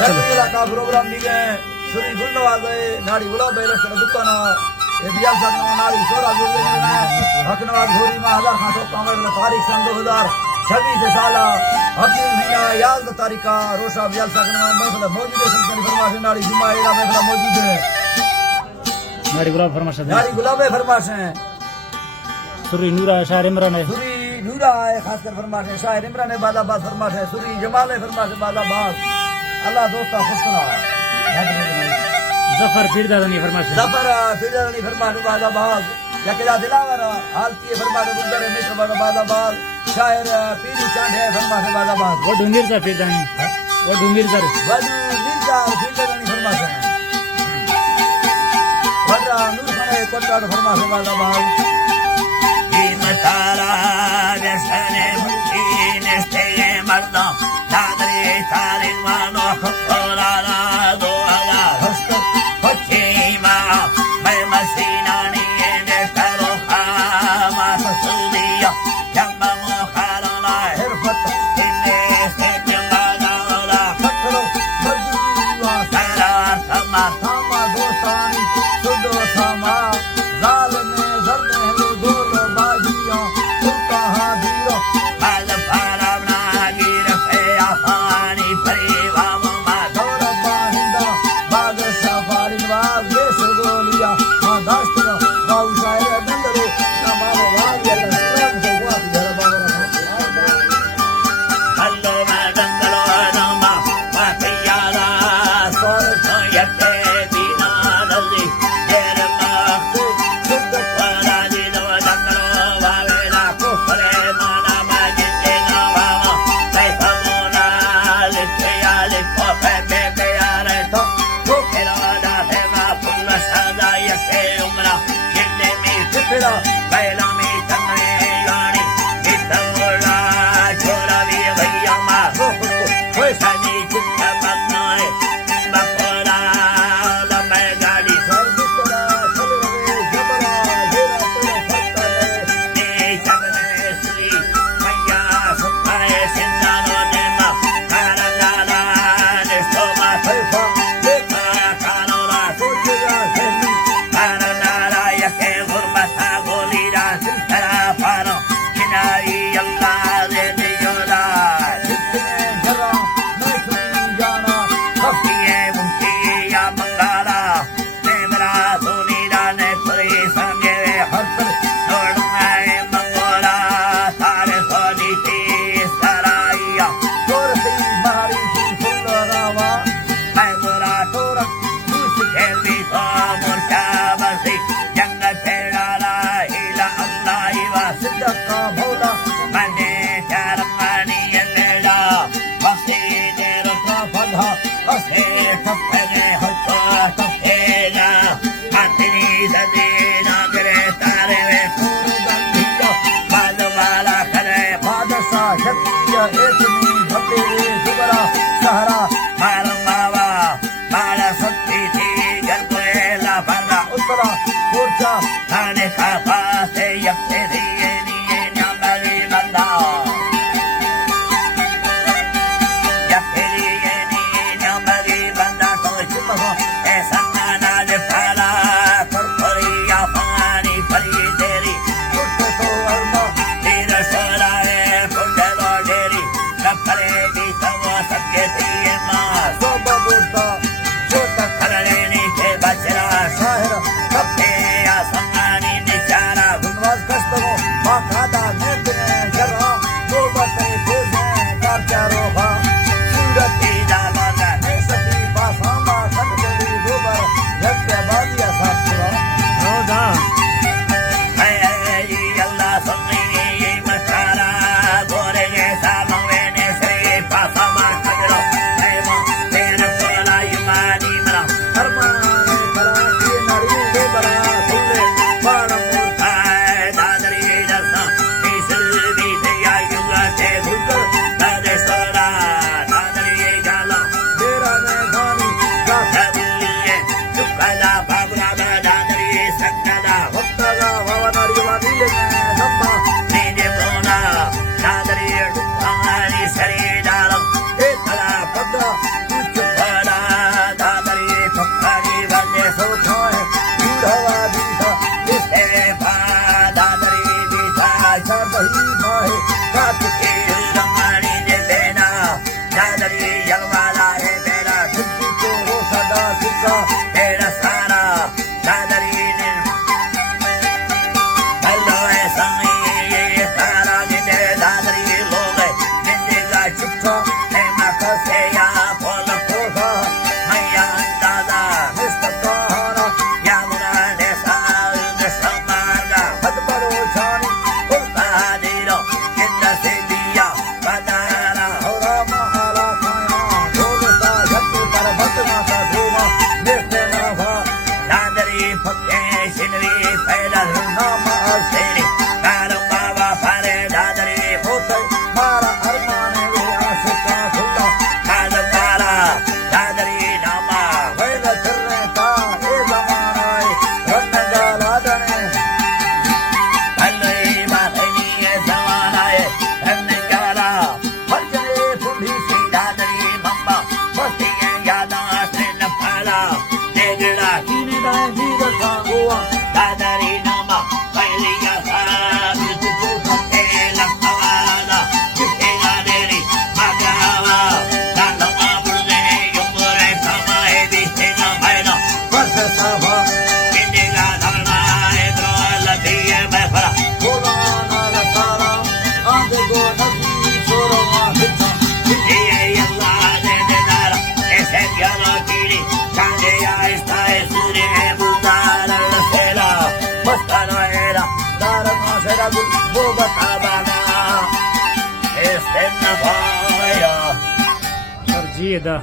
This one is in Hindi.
का प्रोग्राम भी गए सुरी गुलनवाज नाड़ी गुलाब लक्षण दुकान बियाल सकना नाड़ी सोरा गुरु हकनवाज घोरी में 1000 खां तो कामड़ तारीख सन 2026 साला अप्रैल महीना याद तारीख का रोशा बियाल सकना महफिल मौजूद है सुल्तानी फरमाश नाड़ी जुमा एरा महफिल मौजूद है नाड़ी गुलाब फरमाश है सुरी नूरा शायर इमरान है सुरी नूरा है खासकर फरमाश है शायर इमरान है बादाबाद फरमाश है सुरी जमाल है फरमाश है बादाबाद अल्लाह दोस्ता खुशना जफर फिरदानी फरमाश जफर फिरदानी फरमाश बादाबाद या केदा दिलावर हालती फरमाश गुजर मित्र बादाबाद शायर पीरी चांद है फरमाश बादाबाद वडू मिर्जा फिरदानी वडू मिर्जा फिरदानी फरमाश है वडा नूर खाने कोटा फरमाश बादाबाद तारा जसने मुखी निस्ते मर्दा दादरे तारे मानो खोरा दो आया हस्त पछीमा मैं मसीना नी ने करो खामा सुदिया जब मो खाना हिरफत इने से जमाना खतरो बजुआ तारा समा सामा दोस्तानी सुदो सामा जाल में जर्द है दोल बाजियां सुल्ता हाजिरो बाल पारा नागिर पे आहानी परिवा मा दौड़ बाहिंदा बाग सफारी नवाज देश गोलिया हां दास्ता बाऊ शायर बंदरो नमारो वालिया तस्राब से वास घर बाबरा हल्लो मैं दंगलो नमा मातियाला सोर सोयते दीना नली देर माखते सिद्ध वाला दी दो दंगलो वावेला कुफरे माना माजिते ना वामा पैसा मोना लिखे याले कोफे पे यारे तो कुफेला दा है मा पुल्ला सदा यके उमरा जिन्ने में फिरा बैला में तंगे गानी इतंगोला छोरा भी भैया मा होए सनी चित्त बनाए बकोला लम्बे गाड़ी सर्विसरा चले जबरा हेरा तेरा फत्ता ने चबने श्री मैया सुखाए सिंधानो ने मा काराला ने सोमा हल्फा देखा कानोला सोचेगा सहनी काराला यके गुरबता गोलीरा सिंधरा पारो किनारी अल्लाह दे दियोला कितने जरा मैं सुनी जाना ये मुक्ति या मंगाला मेरा सोनीरा ने पुरी संगे हर तर छोड़ना है मंगोला सारे सोनी थी सराइया तोरती मारी थी सुंदरावा मैं बुरा तोरा उस खेली तो मुर्शा बसी जंग फेड़ा हिला अल्लाह वा सिद्ध का भोला मने चारमानी लेड़ा बसी देर का फधा असे कपने हतो कपेला आतनी सदी नागरे तारे वे गंधिया बालवाला करे बादशाह शक्तिया एतनी भपे जुबरा सहरा मारमावा मारा सत्ती थी गरबेला फरा उत्तरा मोर्चा थाने का पासे यक्ते दिए निये न्यामली बंदा यक्ते दिए निये न्यामली बंदा तो चुमहो ऐसा नाना दे फला करपरिया पानी परी तेरी उठे तो अरमा तेरा सोरा है कुंडलो डेरी कपड़े दी सवा सके दिए मां सोबा दोस्ता छोटा खरले नीचे बचरा शाहिर कपे या संगा भाया और जी दा